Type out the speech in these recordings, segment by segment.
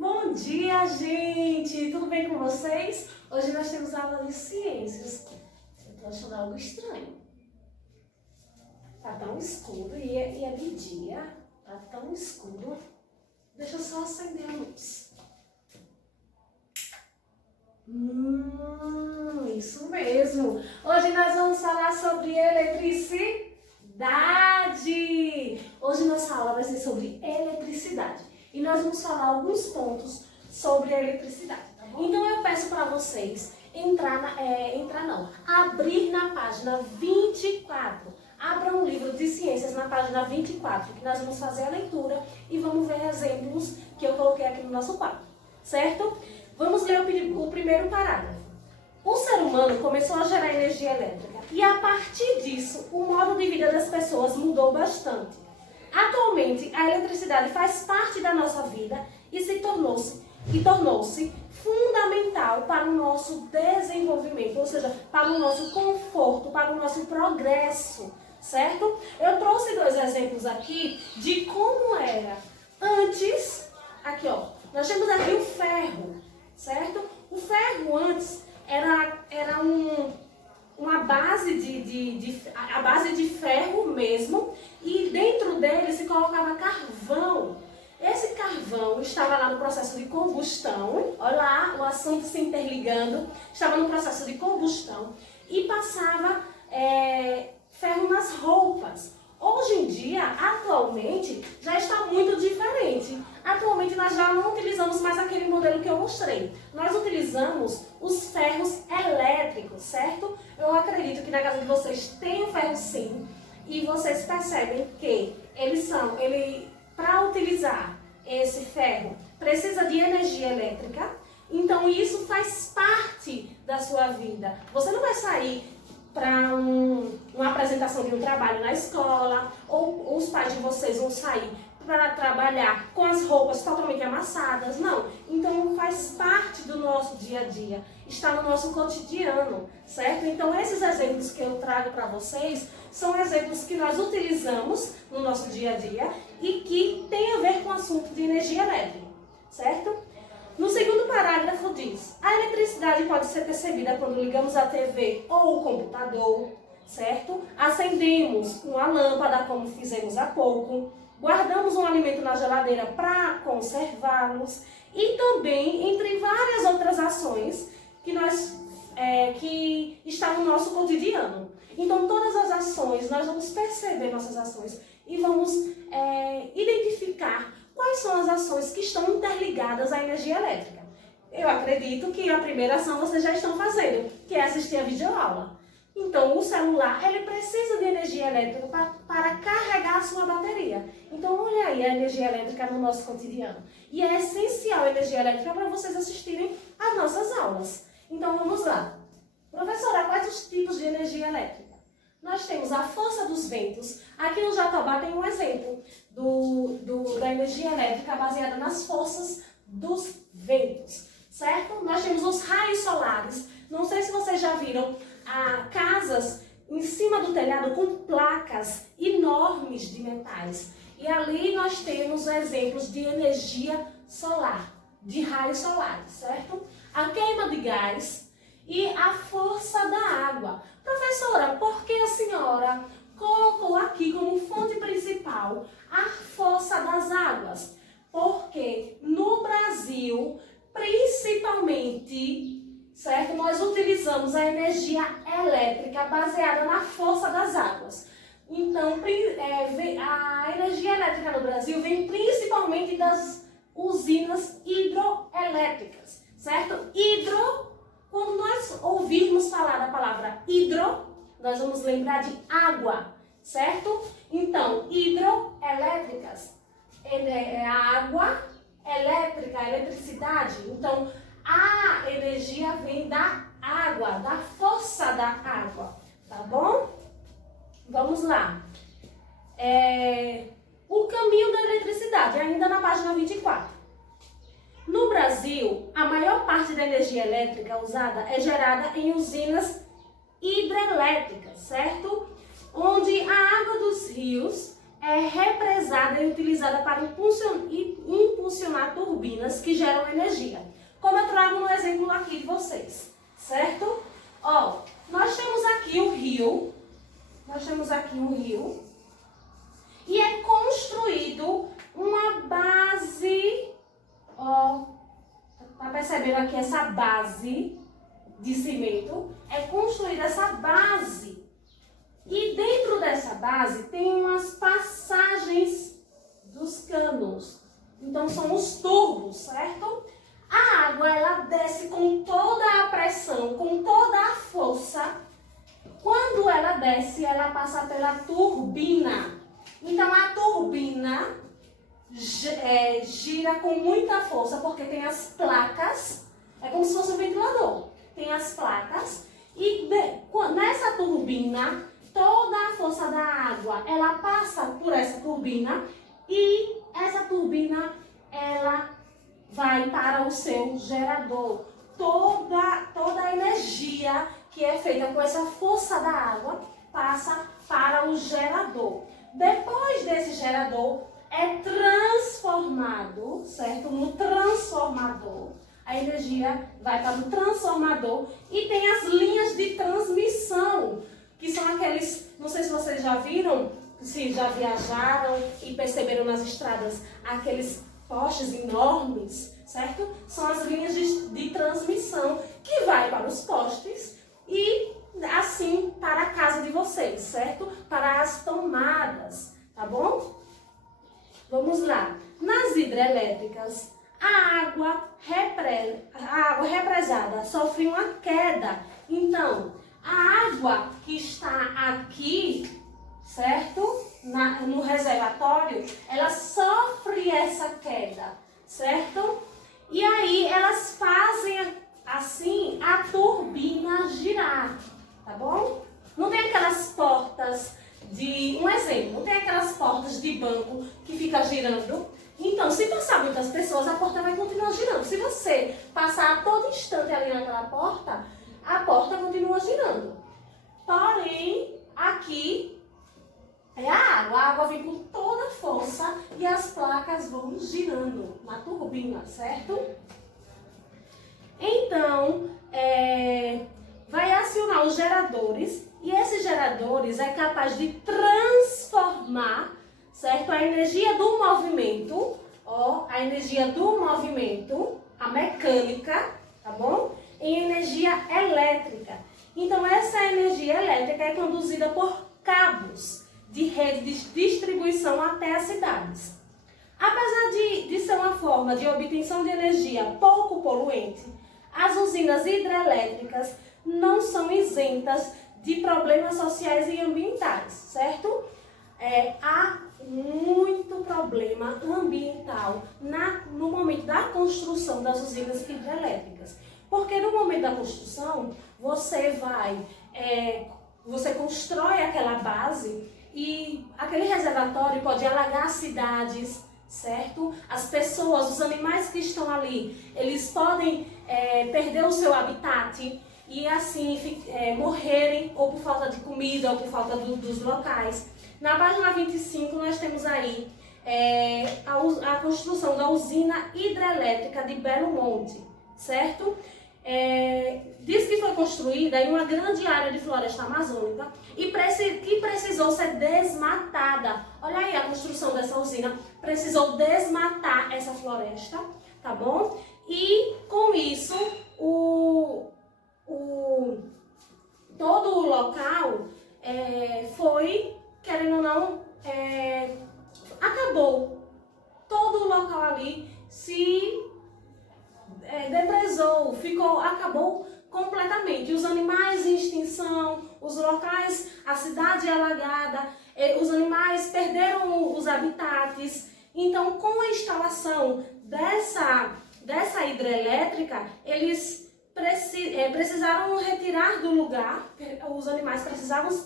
Bom dia, gente! Tudo bem com vocês? Hoje nós temos aula de ciências. Eu tô achando algo estranho. Tá tão escuro e é de dia. Tá tão escuro. Deixa eu só acender a luz. Isso mesmo! Hoje nós vamos falar sobre eletricidade. Hoje nossa aula vai ser sobre eletricidade. E nós vamos falar alguns pontos sobre a eletricidade, tá bom? Então eu peço para vocês abrir na página 24. Abra um livro de ciências na página 24, que nós vamos fazer a leitura e vamos ver exemplos que eu coloquei aqui no nosso quadro, certo? Vamos ler o primeiro parágrafo. O ser humano começou a gerar energia elétrica e a partir disso o modo de vida das pessoas mudou bastante. Atualmente, a eletricidade faz parte da nossa vida e tornou-se fundamental para o nosso desenvolvimento, ou seja, para o nosso conforto, para o nosso progresso, certo? Eu trouxe dois exemplos aqui de como era antes. Aqui, ó, nós temos aqui o ferro, certo? O ferro antes era uma base a base de ferro mesmo, e dentro dele se colocava carvão. Esse carvão estava lá no processo de combustão, olha lá o assunto se interligando, estava no processo de combustão e passava ferro nas roupas. Hoje em dia, atualmente, já está muito diferente. Atualmente nós já não utilizamos mais aquele modelo que eu mostrei. Nós utilizamos os ferros elétricos, certo? Eu acredito que na casa de vocês tem o ferro sim. E vocês percebem que para utilizar esse ferro, precisa de energia elétrica. Então isso faz parte da sua vida. Você não vai sair para uma apresentação de um trabalho na escola, ou os pais de vocês vão sair para trabalhar com as roupas totalmente amassadas, não. Então faz parte do nosso dia a dia, está no nosso cotidiano, certo? Então esses exemplos que eu trago para vocês são exemplos que nós utilizamos no nosso dia a dia e que tem a ver com o assunto de energia elétrica, certo? No segundo parágrafo diz: a eletricidade pode ser percebida quando ligamos a TV ou o computador, certo? Acendemos uma lâmpada, como fizemos há pouco. Guardamos um alimento na geladeira para conservá-los. E também entre várias outras ações que estão no nosso cotidiano. Então todas as ações, nós vamos perceber nossas ações e vamos identificar quais são as ações que estão interligadas à energia elétrica. Eu acredito que a primeira ação vocês já estão fazendo, que é assistir a videoaula. Então, o celular, ele precisa de energia elétrica para carregar a sua bateria. Então, olha aí a energia elétrica no nosso cotidiano. E é essencial a energia elétrica para vocês assistirem às nossas aulas. Então, vamos lá. Professora, quais os tipos de energia elétrica? Nós temos a força dos ventos. Aqui no Jatobá tem um exemplo da energia elétrica baseada nas forças dos ventos, certo? Nós temos os raios solares. Não sei se vocês já viram casas em cima do telhado com placas enormes de metais. E ali nós temos exemplos de energia solar, de raios solares, certo? A queima de gás e a força da água. Professora, por que a senhora colocou aqui como fonte principal a força das águas? Porque no Brasil, principalmente, certo, nós utilizamos a energia elétrica baseada na força das águas. Então, a energia elétrica no Brasil vem principalmente das usinas hidroelétricas, certo? Quando nós ouvirmos falar da palavra hidro, nós vamos lembrar de água, certo? Então, hidroelétricas, a água, elétrica, a eletricidade. Então, a energia vem da água, da força da água, tá bom? Vamos lá. O caminho da eletricidade, ainda na página 24. No Brasil, a maior parte da energia elétrica usada é gerada em usinas hidrelétricas, certo? Onde a água dos rios é represada e utilizada para impulsionar turbinas que geram energia. Como eu trago no exemplo aqui de vocês, certo? Ó, nós temos aqui um rio, e é construído uma base, ó, tá percebendo aqui essa base de cimento? É construída essa base. E dentro dessa base tem umas passagens dos canos. Então são os tubos, certo? A água, ela desce com toda a pressão, com toda a força. Quando ela desce, ela passa pela turbina. Então a turbina gira com muita força, porque tem as placas, é como se fosse um ventilador. Tem as placas e nessa turbina, toda a força da água, ela passa por essa turbina e essa turbina, ela vai para o seu gerador. Toda a energia que é feita com essa força da água passa para o gerador. Depois desse gerador, é transformado, certo? No transformador. A energia vai para o transformador e tem as linhas de transmissão, que são aqueles, não sei se vocês já viram, se já viajaram e perceberam nas estradas, aqueles postes enormes, certo? São as linhas de transmissão que vai para os postes e assim para a casa de vocês, certo? Para as tomadas, tá bom? Vamos lá. Nas hidrelétricas, a água represada sofre uma queda. Então, a água que está aqui, certo? No reservatório, ela sofre essa queda, certo? E aí elas fazem assim a turbina girar, tá bom? Não tem aquelas portas um exemplo, não tem aquelas portas de banco que fica girando. Então, se passar muitas pessoas, a porta vai continuar girando. Se você passar a todo instante ali naquela porta, a porta continua girando. Porém, aqui é a água vem com toda a força e as placas vão girando na turbina, certo? Então, vai acionar os geradores e esses geradores é capaz de transformar, certo? A energia do movimento, a energia do movimento, a mecânica, tá bom? Em energia elétrica. Então, essa energia elétrica é conduzida por cabos de rede de distribuição até as cidades. Apesar de ser uma forma de obtenção de energia pouco poluente, as usinas hidrelétricas não são isentas de problemas sociais e ambientais, certo? Há muito problema ambiental no momento da construção das usinas hidrelétricas. Porque no momento da construção, você constrói aquela base e aquele reservatório pode alagar cidades, certo? As pessoas, os animais que estão ali, eles podem perder o seu habitat e assim morrerem ou por falta de comida ou por falta dos locais. Na página 25 nós temos aí a construção da usina hidrelétrica de Belo Monte, certo? Diz que foi construída em uma grande área de floresta amazônica e que precisou ser desmatada. Olha aí a construção dessa usina, precisou desmatar essa floresta, tá bom? E com isso, todo o local foi, querendo ou não, acabou. Todo o local ali se depresou, acabou completamente. Os animais em extinção, os locais, a cidade alagada, os animais perderam os habitats. Então, com a instalação dessa hidrelétrica, eles precisaram retirar do lugar, os animais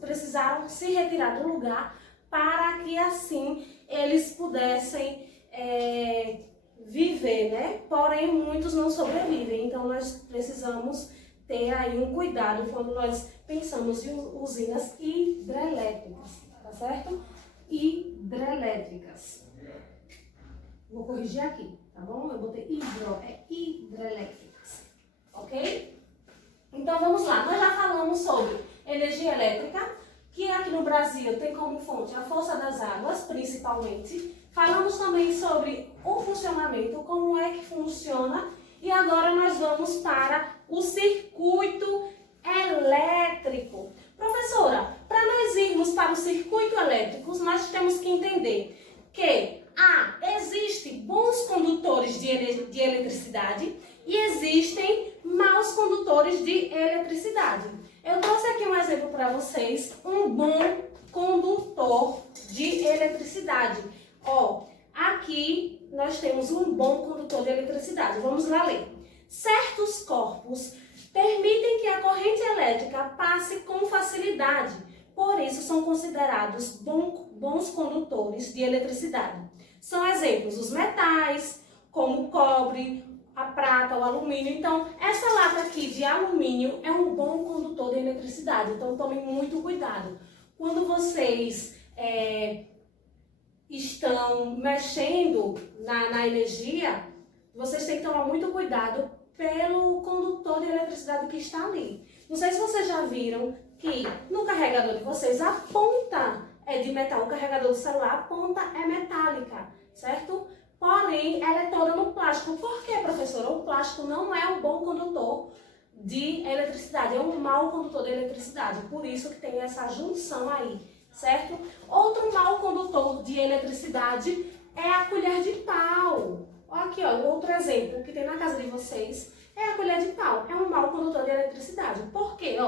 precisaram se retirar do lugar para que assim eles pudessem viver, né? Porém, muitos não sobrevivem, então nós precisamos ter aí um cuidado quando nós pensamos em usinas hidrelétricas, tá certo? Hidrelétricas. hidrelétricas. Vou corrigir aqui, tá bom? Eu botei hidrelétricas, ok? Então vamos lá, nós já falamos sobre energia elétrica, que aqui no Brasil tem como fonte a força das águas, principalmente. Falamos também sobre o funcionamento, como é que funciona, e agora nós vamos para o circuito elétrico. Professora, para nós irmos para o circuito elétrico, nós temos que entender que existem bons condutores de eletricidade e existem maus condutores de eletricidade. Eu trouxe aqui um exemplo para vocês, um bom condutor de eletricidade. Aqui nós temos um bom condutor de eletricidade. Vamos lá ler. Certos corpos permitem que a corrente elétrica passe com facilidade, por isso são considerados bons condutores de eletricidade. São exemplos os metais, como o cobre, a prata, o alumínio. Então, essa lata aqui de alumínio é um bom condutor de eletricidade. Então, tomem muito cuidado. Quando vocês estão mexendo na energia, vocês têm que tomar muito cuidado pelo condutor de eletricidade que está ali. Não sei se vocês já viram que no carregador de vocês a ponta é de metal, o carregador do celular, a ponta é metálica, certo? Porém, ela é toda no plástico. Por quê, professora? O plástico não é um bom condutor de eletricidade, é um mau condutor de eletricidade. Por isso que tem essa junção aí, certo? Outro mau condutor de eletricidade é a colher de pau. Aqui, outro exemplo que tem na casa de vocês é a colher de pau. É um mau condutor de eletricidade. Por quê?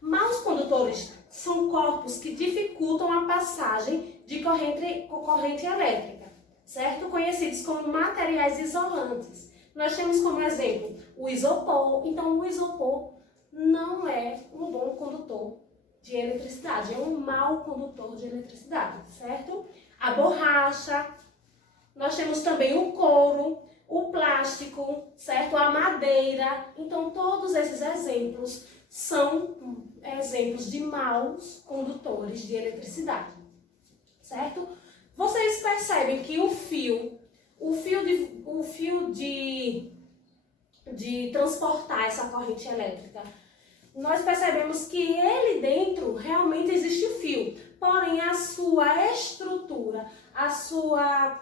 Maus condutores são corpos que dificultam a passagem de corrente elétrica, certo? Conhecidos como materiais isolantes. Nós temos como exemplo o isopor. Então, o isopor não é um bom condutor de eletricidade, é um mau condutor de eletricidade, certo? A borracha, nós temos também o couro, o plástico, certo? A madeira. Então, todos esses exemplos são exemplos de maus condutores de eletricidade, certo? Vocês percebem que o fio de transportar essa corrente elétrica, nós percebemos que ele dentro realmente existe o fio, porém a sua estrutura, a sua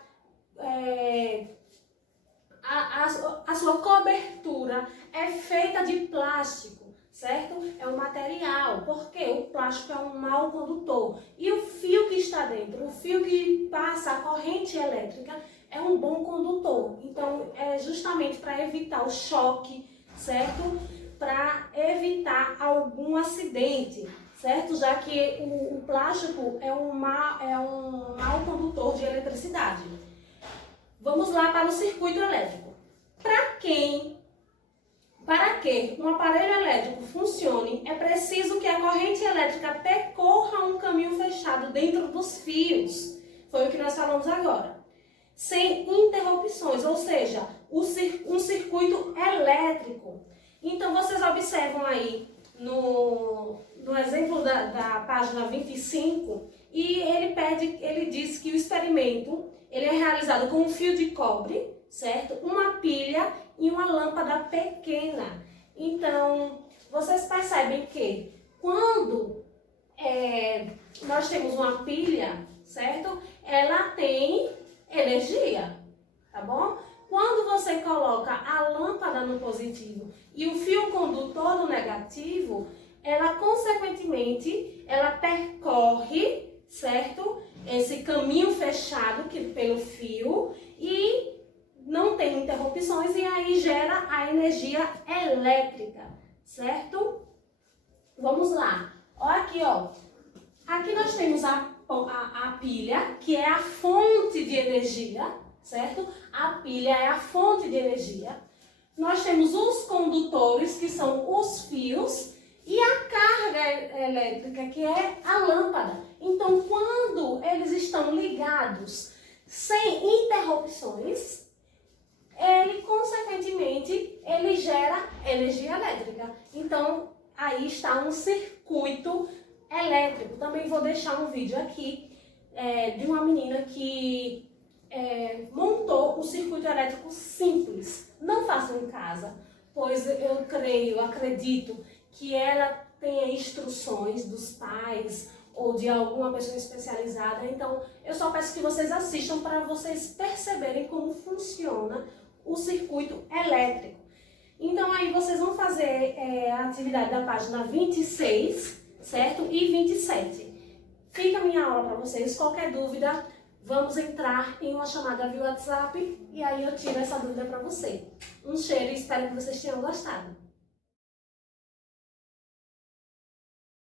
cobertura é feita de plástico, certo? É um material, porque o plástico é um mau condutor. E o fio que está dentro, o fio que passa a corrente elétrica, é um bom condutor. Então, é justamente para evitar o choque, certo? Para evitar algum acidente, certo? Já que o plástico é um mau condutor de eletricidade. Vamos lá para o circuito elétrico. Para que um aparelho elétrico funcione, é preciso que a corrente elétrica percorra um caminho fechado dentro dos fios. Foi o que nós falamos agora. Sem interrupções, ou seja, um circuito elétrico. Então, vocês observam aí no exemplo da página 25, e ele diz que o experimento ele é realizado com um fio de cobre, certo? Uma pilha e uma lâmpada pequena. Então, vocês percebem que quando nós temos uma pilha, certo? Ela tem energia, tá bom? Quando você coloca a lâmpada no positivo e o fio condutor no negativo, ela consequentemente, ela percorre, certo? Esse caminho fechado pelo fio e não tem interrupções e aí gera a energia elétrica, certo? Vamos lá. Olha aqui, ó. Aqui nós temos a pilha, que é a fonte de energia, certo? A pilha é a fonte de energia. Nós temos os condutores, que são os fios, e a carga elétrica, que é a lâmpada. Então, quando eles estão ligados sem interrupções, consequentemente, ele gera energia elétrica. Então, aí está um circuito elétrico. Também vou deixar um vídeo aqui de uma menina que montou um circuito elétrico simples. Não façam em casa, pois eu acredito que ela tenha instruções dos pais ou de alguma pessoa especializada. Então, eu só peço que vocês assistam para vocês perceberem como funciona o circuito elétrico. Então, aí vocês vão fazer a atividade da página 26, certo? E 27. Fica a minha aula para vocês. Qualquer dúvida, vamos entrar em uma chamada via WhatsApp e aí eu tiro essa dúvida para você. Um cheiro e espero que vocês tenham gostado.